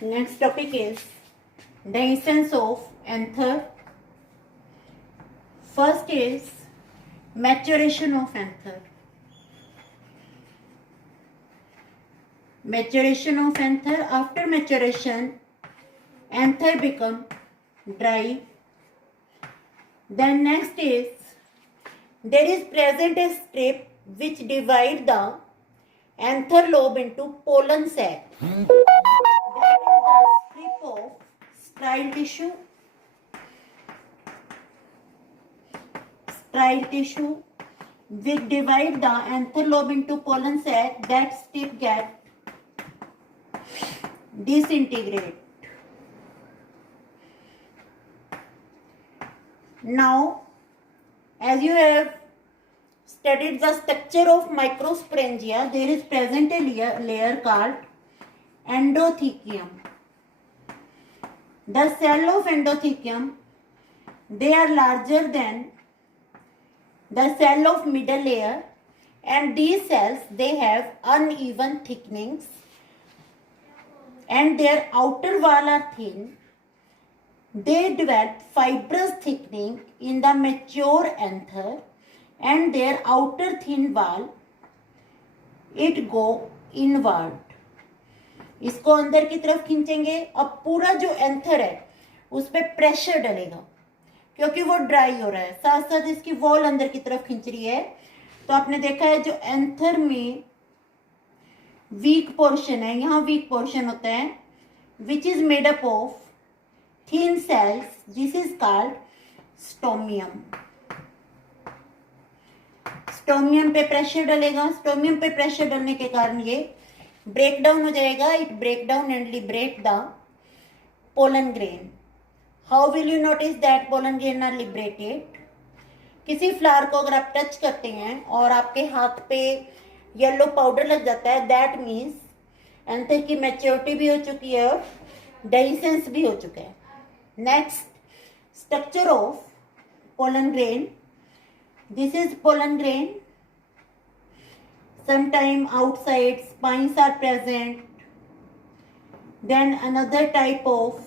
Next topic is dehiscence of anther. First is maturation of anther. Maturation of anther. After maturation, anther become dry. Then next is there is present a strip which divide the anther lobe into pollen sac. That is the strip of sterile tissue. Sterile tissue which divide the anther lobe into pollen sac. That strip get disintegrate. Now, as you have studied the structure of microsporangia, there is present a layer called endothecium. The cell of endothecium, they are larger than the cell of middle layer, and these cells, they have uneven thicknings and their outer wall are thin. They develop fibrous thickening in the mature anther and their outer thin wall, it go inward. इसको अंदर की तरफ खींचेंगे. अब पूरा जो anther है उस पर प्रेशर डलेगा क्योंकि वो ड्राई हो रहा है, साथ साथ इसकी वॉल अंदर की तरफ खींच रही है. तो आपने देखा है जो एंथर में वीक पोर्शन है, यहाँ वीक पोर्शन होता है which is made up of thin cells. This is called stomium. Stomium पे प्रेशर डलेगा. स्टोमियम पे प्रेशर डलने के कारण ये ब्रेक डाउन हो जाएगा. It break down and liberate the pollen grain. How will you notice that pollen grain are liberated? किसी फ्लावर को अगर आप टच करते हैं और आपके हाथ पे येलो पाउडर लग जाता है, दैट मीन्स एंथर की मैच्योरिटी भी हो चुकी है और डेहिसेंस भी हो चुका है. Next, structure of pollen grain. This is pollen grain. Sometime outside spines are present. Then another type of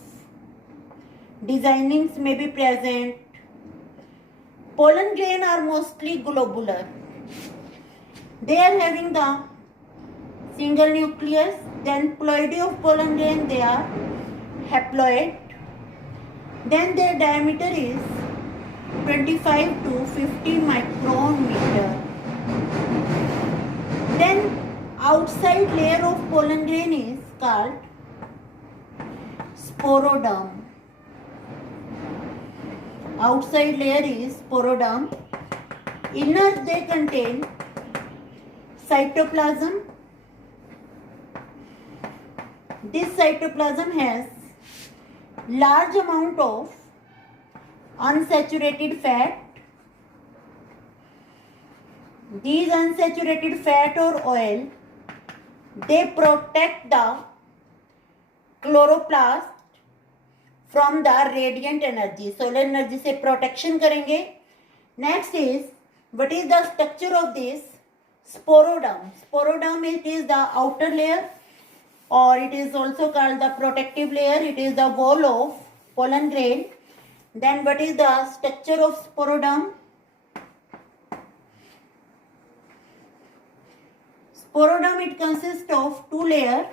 designings may be present. Pollen grain are mostly globular. They are having the single nucleus. Then ploidy of pollen grain, they are haploid. Then their diameter is 25 to 50 micrometer. Then outside layer of pollen grain is called sporoderm. Outside layer is sporoderm. Inner they contain cytoplasm. This cytoplasm has large amount of unsaturated fat. These unsaturated fat or oil, they protect the chloroplast from the radiant energy. Solar energy से protection करेंगे. Next is, what is the structure of this sporoderm? Sporoderm, it is the outer layer, or it is also called the protective layer. It is the wall of pollen grain. Then what is the structure of sporoderm? Sporoderm, it consists of two layers.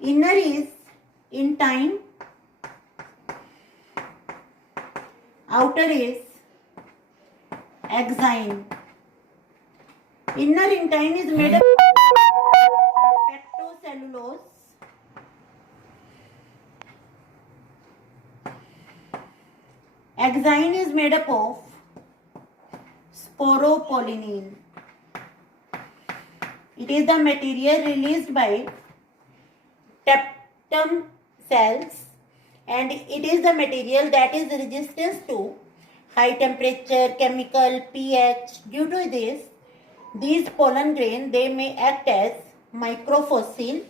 Inner is intine, outer is exine. Inner intine is made up cellulose. Exine is made up of sporopollenin. It is the material released by tapetum cells, and it is the material that is resistant to high temperature, chemical, pH. Due to this, these pollen grain, they may act as microfossil.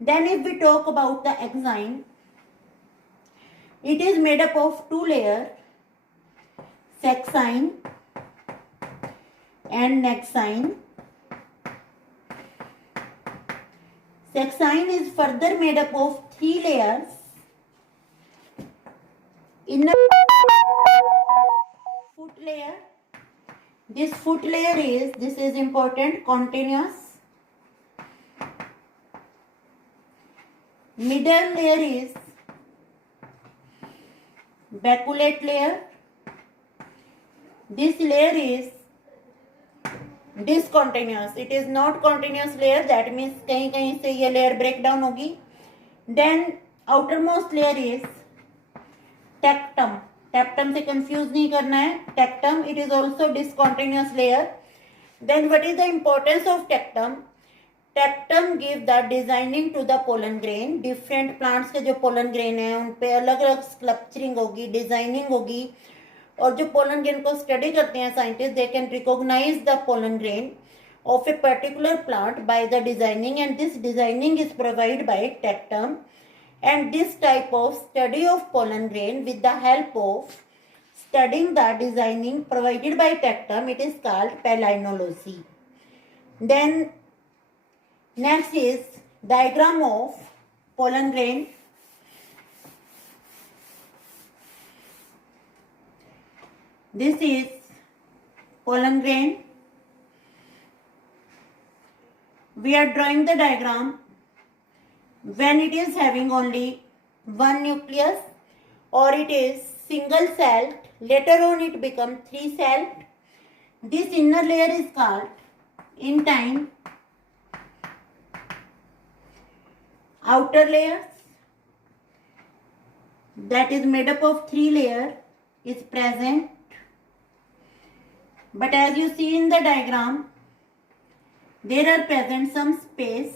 Then if we talk about the exine, it is made up of two layers, sexine and nexine. Sexine is further made up of 3 layers. Inner foot layer. This foot layer this is important, continuous. Middle layer is baculate layer. This layer is discontinuous. It is not continuous layer. That means कहीं कहीं से ये layer break down होगी. Then outermost layer is tectum. Tectum से confuse नहीं करना है. Tectum, it is also discontinuous layer. Then what is the importance of tectum? Tectum give the designing to the pollen grain. Different plants के जो pollen grain है उन पे अलग अलग sculpturing होगी, designing होगी. और जो पोलन ग्रेन को स्टडी करते हैं scientist, they can recognise the pollen grain of a particular plant by the designing, and this designing is provide by tectum. And this type of study of pollen grain with the help of studying the designing provided by tectum, it is called palynology. Then next is diagram of pollen grain. This is pollen grain. We are drawing the diagram when it is having only one nucleus or it is single celled. Later on it becomes 3 celled. This inner layer is called intine. Outer layers that is made up of 3 layers is present. But as you see in the diagram, there are present some space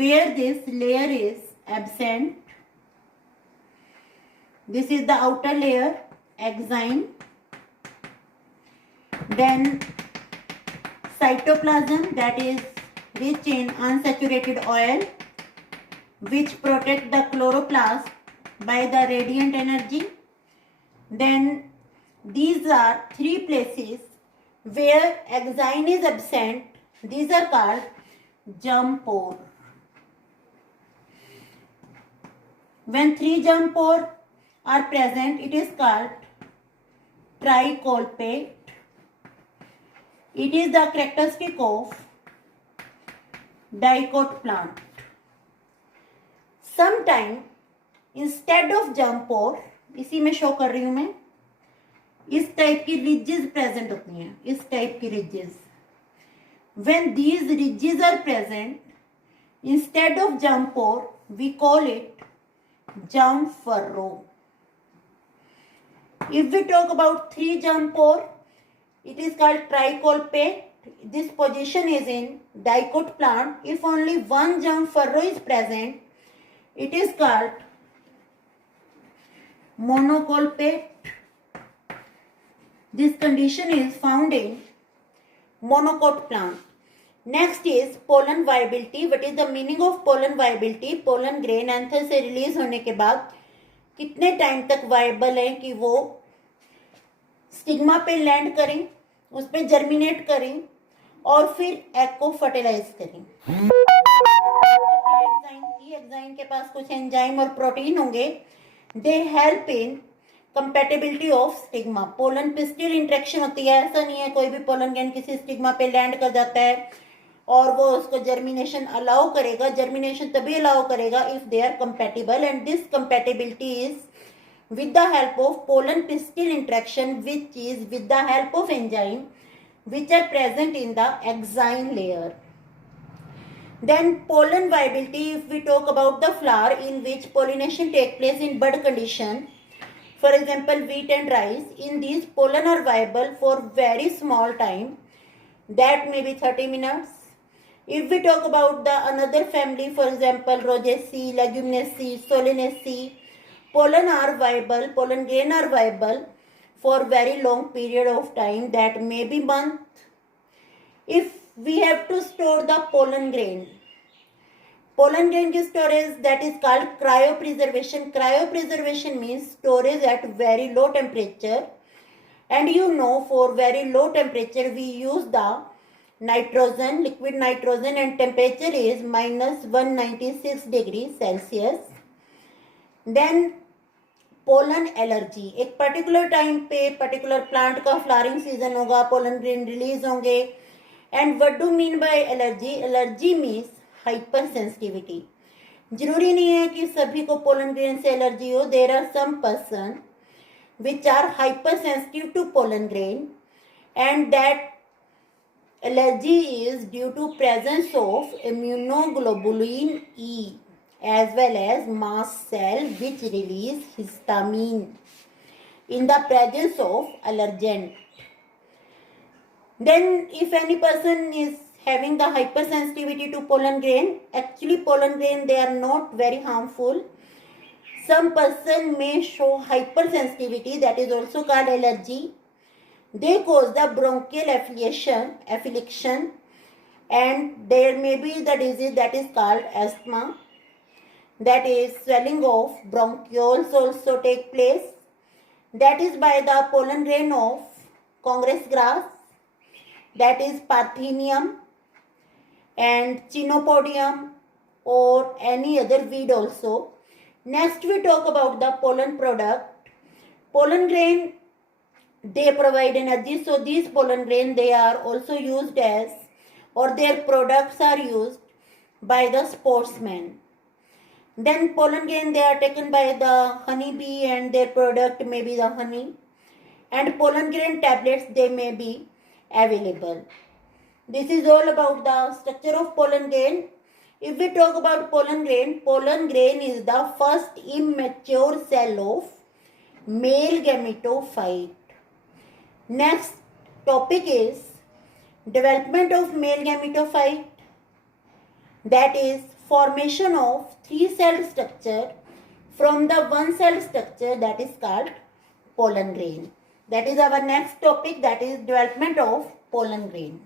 where this layer is absent. This is the outer layer, exine. Then cytoplasm, that is rich in unsaturated oil, which protect the chloroplast by the radiant energy. Then these are 3 places where exine is absent. These are called germ pore. When 3 germ pore are present, it is called tricolpate. It is the characteristic of dicot plant. Sometime instead of germ pore, इसी में show कर रही हूं मैं, इस type की ridges present होती हैं, इस टाइप की ridges. When these ridges are present, instead of germ pore we call it germ furrow. If we talk about 3 germ pore, it is called tricolpate. This position is in dicot plant. If only 1 germ furrow is present, it is called monocolpate. This condition is found in monocot plant. Next is pollen viability. What is the meaning of pollen viability? Pollen grain anther से release होने के बाद कितने time तक viable है कि वो stigma पे लैंड करें, उस पर जर्मिनेट करें और फिर एग को फर्टिलाइज करें. एग्जाइन के पास कुछ एंजाइम और प्रोटीन होंगे. They help in compatibility of stigma. Pollen pistil interaction होती है. ऐसा नहीं है कोई भी पोलन ग्रेन किसी स्टिग्मा पे लैंड कर जाता है और वो उसको जर्मिनेशन अलाउ करेगा. जर्मिनेशन तभी अलाउ करेगा if they are compatible, and this compatibility is with the help of pollen pistil interaction, which is with the help of enzyme which are present in the exine layer. Then pollen viability, if we talk about the flower in which pollination take place in bud condition, for example wheat and rice, in these pollen are viable for very small time, that may be 30 minutes. If we talk about the another family, for example Rosaceae, Leguminaceae, Solanaceae, pollen are viable, pollen grain are viable for very long period of time, that may be month. If we have to store the pollen grain की storage, that is called cryopreservation. Cryopreservation means storage at very low temperature, and you know for very low temperature we use the nitrogen, liquid nitrogen, and temperature is minus 196 degrees Celsius. Then pollen allergy, एक particular time पे particular plant का flowering season होगा, pollen grain release होंगे. And what do mean by allergy? Allergy means hypersensitivity. जरूरी नहीं है कि सभी को पोलन ग्रेन से एलर्जी हो. There are some person which are hypersensitive to pollen grain, and that allergy is due to presence of immunoglobulin E as well as mast cell which release histamine in the presence of allergen. Then if any person is having the hypersensitivity to pollen grain, actually pollen grain, they are not very harmful. Some person may show hypersensitivity, that is also called allergy. They cause the bronchial affliction, and there may be the disease that is called asthma. That is swelling of bronchioles also take place. That is by the pollen grain of Congress grass, that is Parthenium and Chenopodium or any other weed also. Next we talk about the pollen product. Pollen grain, they provide energy. So these pollen grain, they are also used as, or their products are used by the sportsmen. Then pollen grain, they are taken by the honeybee and their product may be the honey. And pollen grain tablets, they may be available. This is all about the structure of pollen grain. If we talk about pollen grain is the first immature cell of male gametophyte. Next topic is development of male gametophyte. That is formation of 3-celled structure from the 1-celled structure, that is called pollen grain. That is our next topic, that is development of pollen grain.